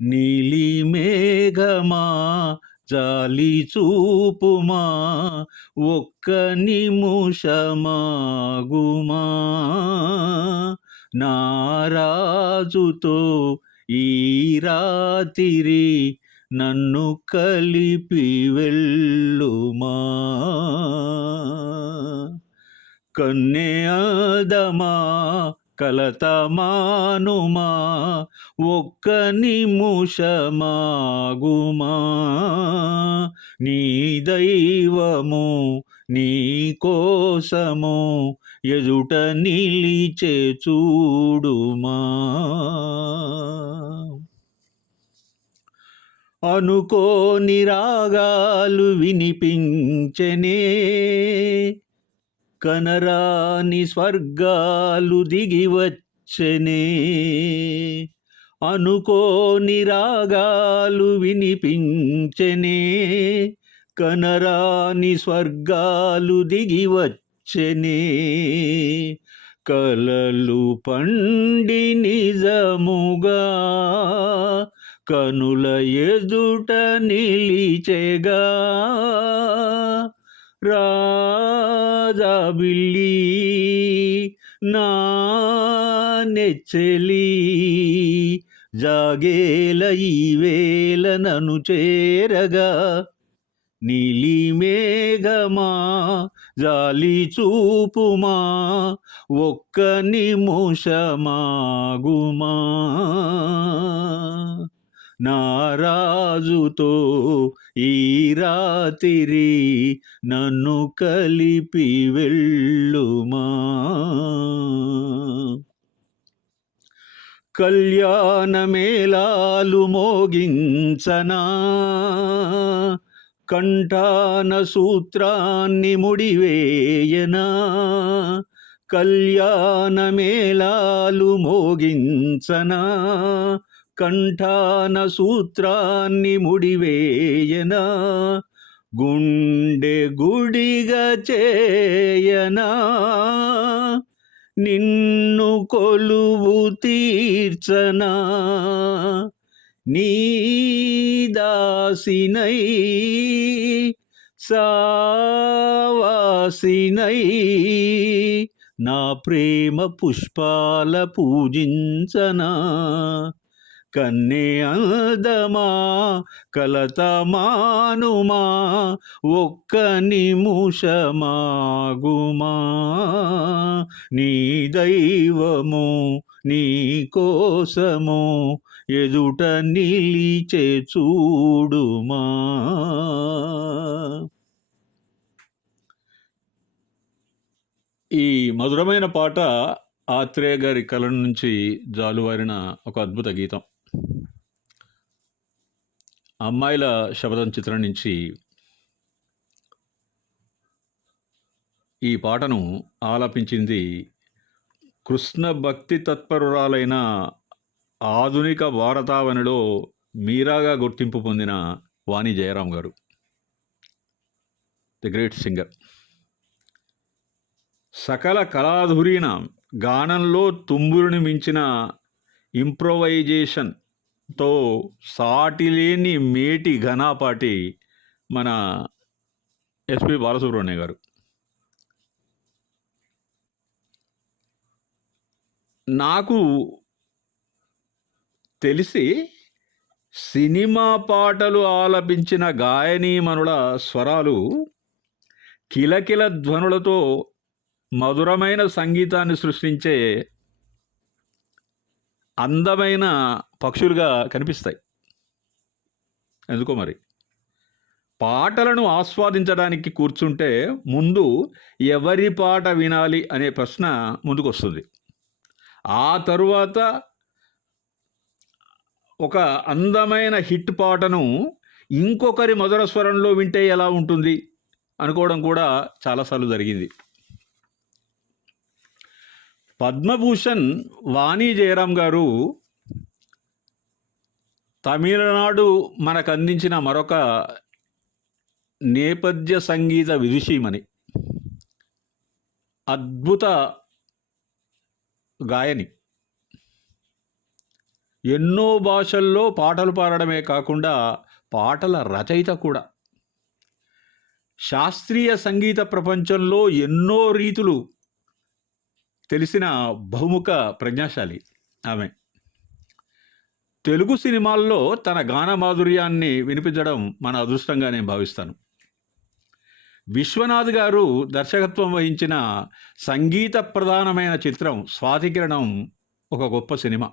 నీలి జాలి చూపుమా ఒక్క నిముషమాగుమా నారాజుతో ఈ రాతిరి నన్ను కలిపి వెళ్ళుమా? కన్నే ఆదమా కలతమానుమా? ఒక్క నిముషమాగుమా? నీ దైవము నీ కోసము ఎదుట నిలిచే చూడుమా. అనుకోని రాగాలు వినిపించనే కనరాని స్వర్గాలు దిగివచ్చనే అనుకోని రాగాలు వినిపించనే కనరాని స్వర్గాలు దిగి వచ్చనే. కలలు పండి నిజముగా కనుల ఎదుట నిలిచెగా. రాజా బిల్లి నా నెచ్చలి జాగేల ఈ వేల నను చేరగా. నీలి మేఘమా జాలి చూపుమా ఒక్క నిముషమాగుమా. నారాజుతో ఈ రాతిరి నన్ను కలిపి వెళ్ళుమా. కళ్యాణ మేళాలు మోగించనా. కంఠాన సూత్రాన్ని ముడివేయనా కళ్యాణ మేళాలు మోగించనా కంఠాన సూత్రాన్ని ముడివేయనా గుండె గుడిగా చేయనా నిన్ను కొలువు తీర్చనా నీ దాసినై సావాసినై నా ప్రేమ పుష్పాల పూజించనా. కన్నే అందమా కలతమానుమా ఒక్క నిముషమాగుమా. నీ దైవము నీ కోసము ఎదుట నిలిచే చూడుమా. ఈ మధురమైన పాట ఆత్రేయ గారి కలం నుంచి జాలువారిన ఒక అద్భుత గీతం. అమ్మాయిల శబదం చిత్రం నుంచి ఈ పాటను ఆలపించింది కృష్ణ భక్తి తత్పరురాలైన ఆధునిక భారతావనిలో మీరాగా గుర్తింపు పొందిన వాణి జయరాం గారు. The great singer. సకల కళాధురీన గానంలో తుంబురుని మించిన ఇంప్రొవైజేషన్తో సాటిలేని మేటి ఘనాపాటి మన ఎస్పి బాలసుబ్రహ్మణ్య గారు. నాకు తెలిసి సినిమా పాటలు ఆలపించిన గాయనీమనుల స్వరాలు కిలకిల ధ్వనులతో మధురమైన సంగీతాన్ని సృష్టించే అందమైన పక్షులుగా కనిపిస్తాయి. ఎందుకో మరి? పాటలను ఆస్వాదించడానికి కూర్చుంటే ముందు ఎవరి పాట వినాలి అనే ప్రశ్న ముందుకొస్తుంది. ఆ తరువాత ఒక అందమైన హిట్ పాటను ఇంకొకరి మధుర స్వరంలో వింటే ఎలా ఉంటుంది అనుకోవడం కూడా చాలాసార్లు జరిగింది. పద్మభూషణ్ వాణి జయరాం గారు తమిళనాడు మనకు అందించిన మరొక నేపథ్య సంగీత విదుషీమణి. అద్భుత గాయని. ఎన్నో భాషల్లో పాటలు పాడడమే కాకుండా పాటల రచయిత కూడా. శాస్త్రీయ సంగీత ప్రపంచంలో ఎన్నో రీతులు తెలిసిన బహుముఖ ప్రజ్ఞాశాలి ఆమె. తెలుగు సినిమాల్లో తన గాన మాధుర్యాన్ని వినిపించడం మన అదృష్టంగా నేను భావిస్తాను. విశ్వనాథ్ గారు దర్శకత్వం వహించిన సంగీత ప్రధానమైన చిత్రం స్వాతికిరణం ఒక గొప్ప సినిమా.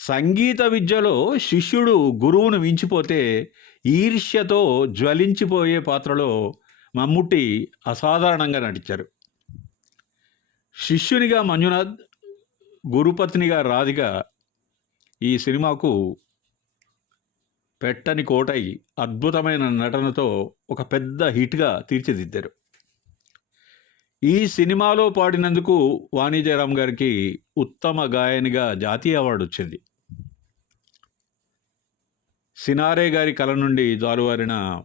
సంగీత విద్యలో శిష్యుడు గురువును మించిపోతే ఈర్ష్యతో జ్వలించిపోయే పాత్రలో మమ్ముట్టి అసాధారణంగా నటించారు. శిష్యునిగా మంజునాథ్ గురుపత్నిగా రాధిక ఈ సినిమాకు పెట్టని కోటై అద్భుతమైన నటనతో ఒక పెద్ద హిట్గా తీర్చిదిద్దారు. ఈ సినిమాలో పాడినందుకు వాణి గారికి ఉత్తమ గాయనిగా జాతీయ అవార్డు వచ్చింది. సినారే గారి కళ నుండి జాలువారిన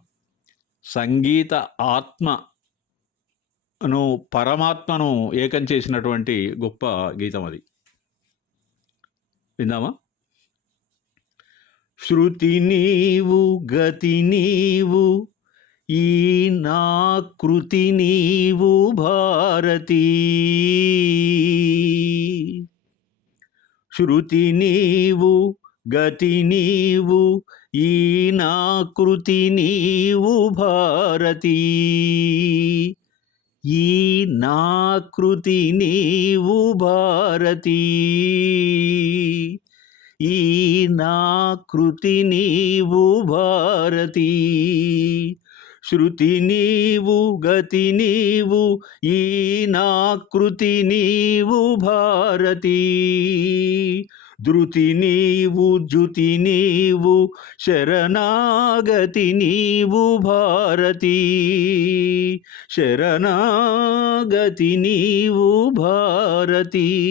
సంగీత ఆత్మను పరమాత్మను ఏకం చేసినటువంటి గొప్ప గీతం అది. విందామా? శృతి నీవు గతి నీవు ఈ నా కృతి నీవు భారతి. శృతి నీవు గతి నీవు ఈ నా నీవు భారతి. ఈ నాకృతి నీవు భారతి. ఈ నాకృతి నీవు భారతి. శృతి నీవు గతి నీవు ఈ నాకృతి నీవు భారతీ. ధృతి నీవు జ్యుతి నీవు శరణాగతి నీవు భారతి. శరణాగతి నీవు భారతి.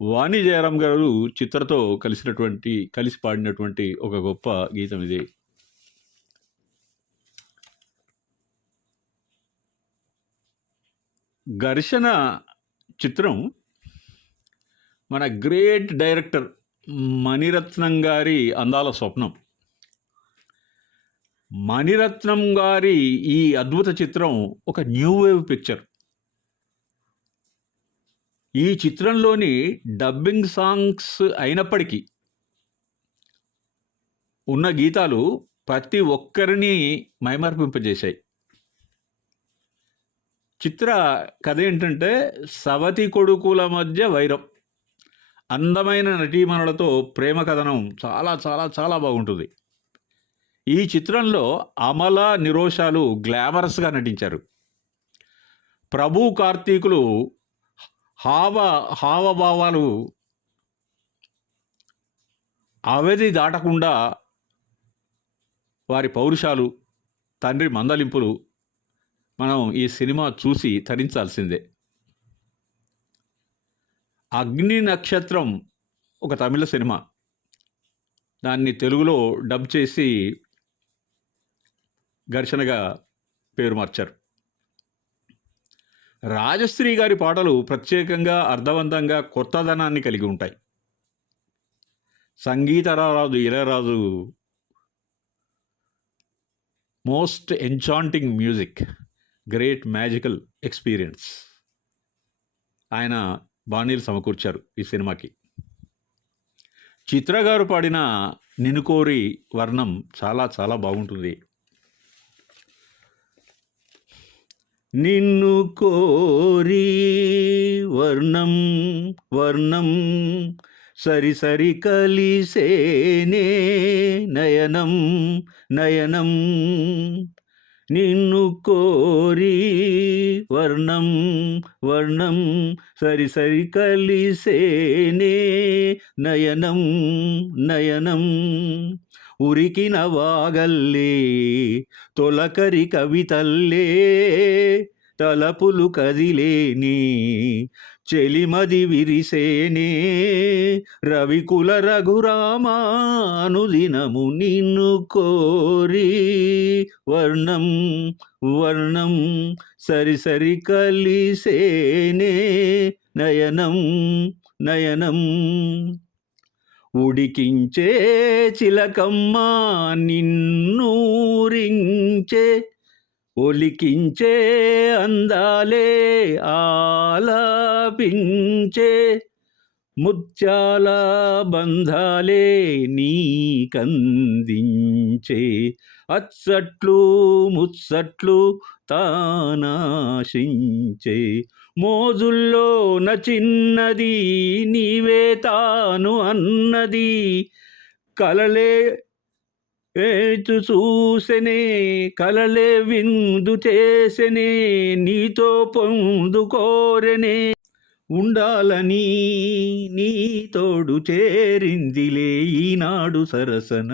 వాణి జయరాం గారు చిత్రతో కలిసినటువంటి కలిసి పాడినటువంటి ఒక గొప్ప గీతం ఇది. ఘర్షణ చిత్రం మన గ్రేట్ డైరెక్టర్ మణిరత్నం గారి అందాల స్వప్నం. మణిరత్నం గారి ఈ అద్భుత చిత్రం ఒక న్యూ వేవ్ పిక్చర్. ఈ చిత్రంలోని డబ్బింగ్ సాంగ్స్ అయినప్పటికీ ఉన్న గీతాలు ప్రతి ఒక్కరిని మైమర్పింపజేశాయి. చిత్ర కథ ఏంటంటే సవతి కొడుకుల మధ్య వైరం. అందమైన నటీమణులతో ప్రేమ కథనం చాలా చాలా చాలా బాగుంటుంది. ఈ చిత్రంలో అమల నిరోషాలు గ్లామరస్గా నటించారు. ప్రభు కార్తీకులు హావ హావభావాలు అవధి దాటకుండా వారి పౌరుషాలు తండ్రి మందలింపులు మనం ఈ సినిమా చూసి తరించాల్సిందే. అగ్ని నక్షత్రం ఒక తమిళ సినిమా. దాన్ని తెలుగులో డబ్ చేసి ఘర్షణగా పేరు మార్చారు. రాజశ్రీ గారి పాటలు ప్రత్యేకంగా అర్థవంతంగా కొత్తదనాన్ని కలిగి ఉంటాయి. సంగీతరారాజు Ilaiyaraaja most enchanting music great magical experience. ఆయన బాణీలు సమకూర్చారు ఈ సినిమాకి. చిత్ర గారు పాడిన నినుకోరి వర్ణం చాలా చాలా బాగుంటుంది. నిన్ను కోరి వర్ణం వర్ణం సరి సరి కలిసేనే నయనం నయనం. నిన్ను కోరి వర్ణం వర్ణం సరి సరి కలిసేనే నయనం నయనం. ఉరికిన వాగల్లే తొలకరి కవితల్లే తలపులు కదిలేని చెలిమది విరిసేనే రవికుల రఘురామ అనుదినము నిన్ను కోరి వర్ణం వర్ణం సరిసరి కలిసేనే నయనం నయనం. ఉడికించే చిలకమ్మ నిన్నూరించే ఒలికించే అందాలే ఆలాపించే ముత్యాల బంధాలే నీకందించే అచ్చట్లు ముచ్చట్లు తానాశించే. మోజుల్లో నచిన్నది నీవే తాను అన్నది కలలే ఏచు చూసెనే కలలే విందు చేసెనే నీతో పొందుకోరనే. ఉండాలని నీ తోడు చేరిందిలే ఈనాడు సరసన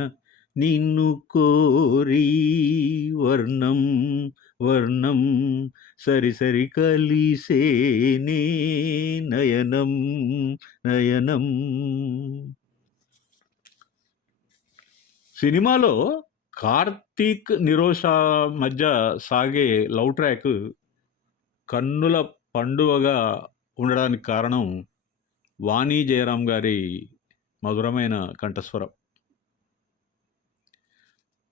నిన్ను కోరి వర్ణం వర్ణం సరిసరి కలిసేనే నయనం నయనం. సినిమాలో కార్తీక్ నిరోష మధ్య సాగే లవ్ ట్రాక్ కన్నుల పండువగా ఉండడానికి కారణం వాణి జయరాం గారి మధురమైన కంఠస్వరం.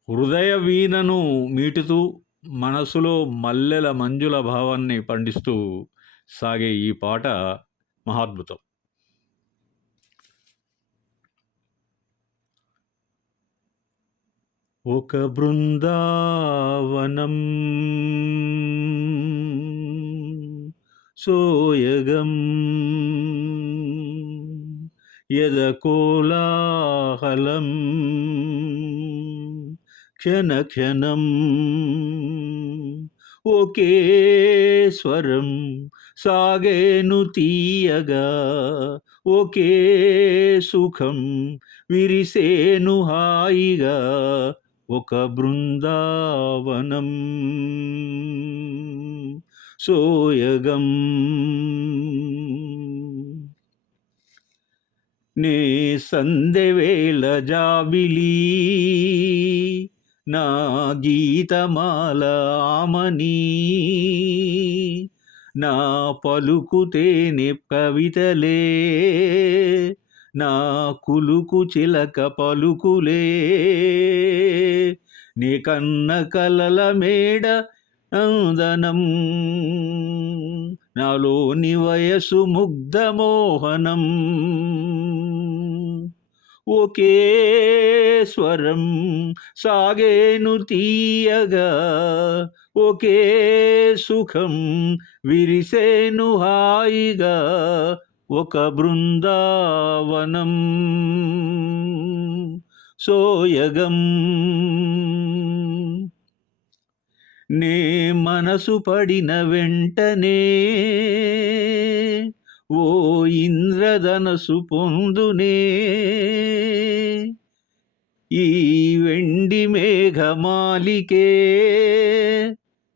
హృదయ వీణను మీటుతూ మనసులో మల్లెల మంజుల భావాన్ని పండిస్తూ సాగే ఈ పాట మహాద్భుతం. ఒక బృందావనం సోయగం. యదకోలాహలం క్షణ క్షణం. ఒకే స్వరం సాగేను తీయగా ఒకే సుఖం విరిసేను హాయిగా. ఒక బృందావనం సోయగం. నే సందెవేళ జాబిలి నా గీతమాల ఆమని నా పలుకుతేనే కవితలే. నా కులుకు చిలక పలుకులే. నీ కన్న కలల మేడ నందనం నాలోని వయసు ముగ్ధమోహనం ఒకే స్వరం సాగేను తీయగా. ఒకే సుఖం విరిసేను హాయిగా. ఒక బృందావనం సోయగం. నే మనసు పడిన వెంటనే ఓ ఇంద్రధనసు పొందునే. ఈ వెండి మేఘమాలికే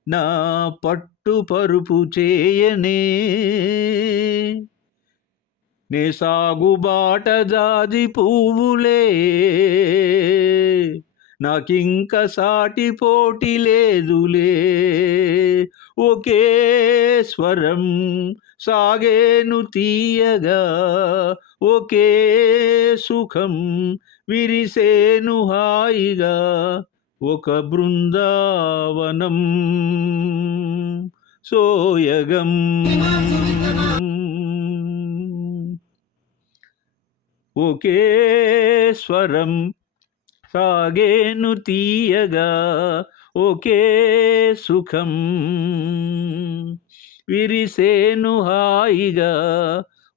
నా పట్టు పరుపు చేయనే. నే సాగుబాట జాజి పువ్వులే. నాకింక సాటి పోటీ లేదులే. ఒకే స్వరం సాగేను తీయగా. ఒకే సుఖం విరిసేను హాయిగా. ఒక బృందావనం సోయగం. ఒకే స్వరం సాగేను తీయగా ఒకే సుఖం విరిసేను హాయిగా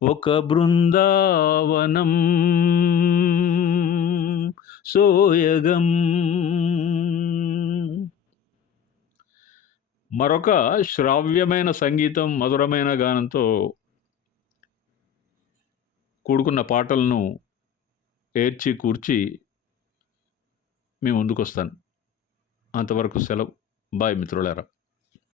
ఒక బృందావనం సోయగం. మరొక శ్రావ్యమైన సంగీతం మధురమైన గానంతో కూడుకున్న పాటలను ఏర్చి కూర్చి మీ ముందుకు వస్తాను అంతవరకు సెలవు. బాయ్ మిత్రులారా.